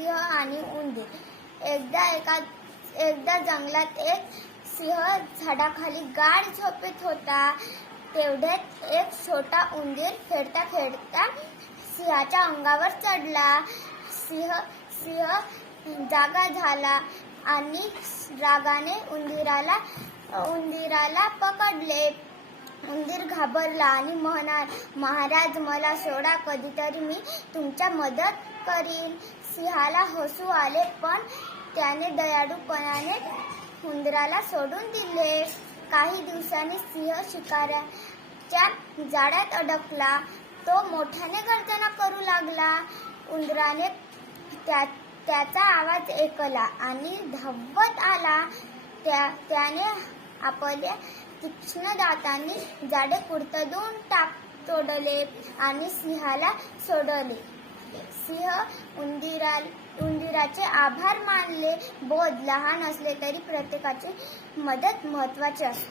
सिंह आणि उंदीर। एकदा जंगलात एक सिंह झाडाखाली गाढ झोपेत होता। तेवढ्यात एक छोटा उंदीर खेळता खेळता सिंहाच्या अंगावर चढला। सिंह जागा झाला आणि रागाने उंदीराला पकडले। उंदीर घाबरला आणि म्हणाला, महाराज मला सोडा, कधीतरी मी तुमची मदत करीन। सिंहाला हसू आले, पण त्याने दयाळूपणाने उंदराला सोडून दिले। काही दिवसांनी सिंह शिकाऱ्याच्या जाळ्यात अडकला। तो मोठ्याने गर्जना करू लागला। उंदराने त्याचा आवाज ऐकला आणि धावत आला। त्याने आपल्या तीक्ष्ण दातांनी जाळे कुरतडून तोडले आणि सिंहाला सोडले। सिंह उंदीराचे आभार मानले। बोध लहान असले तरी प्रत्येकाची मदत महत्त्वाची असते।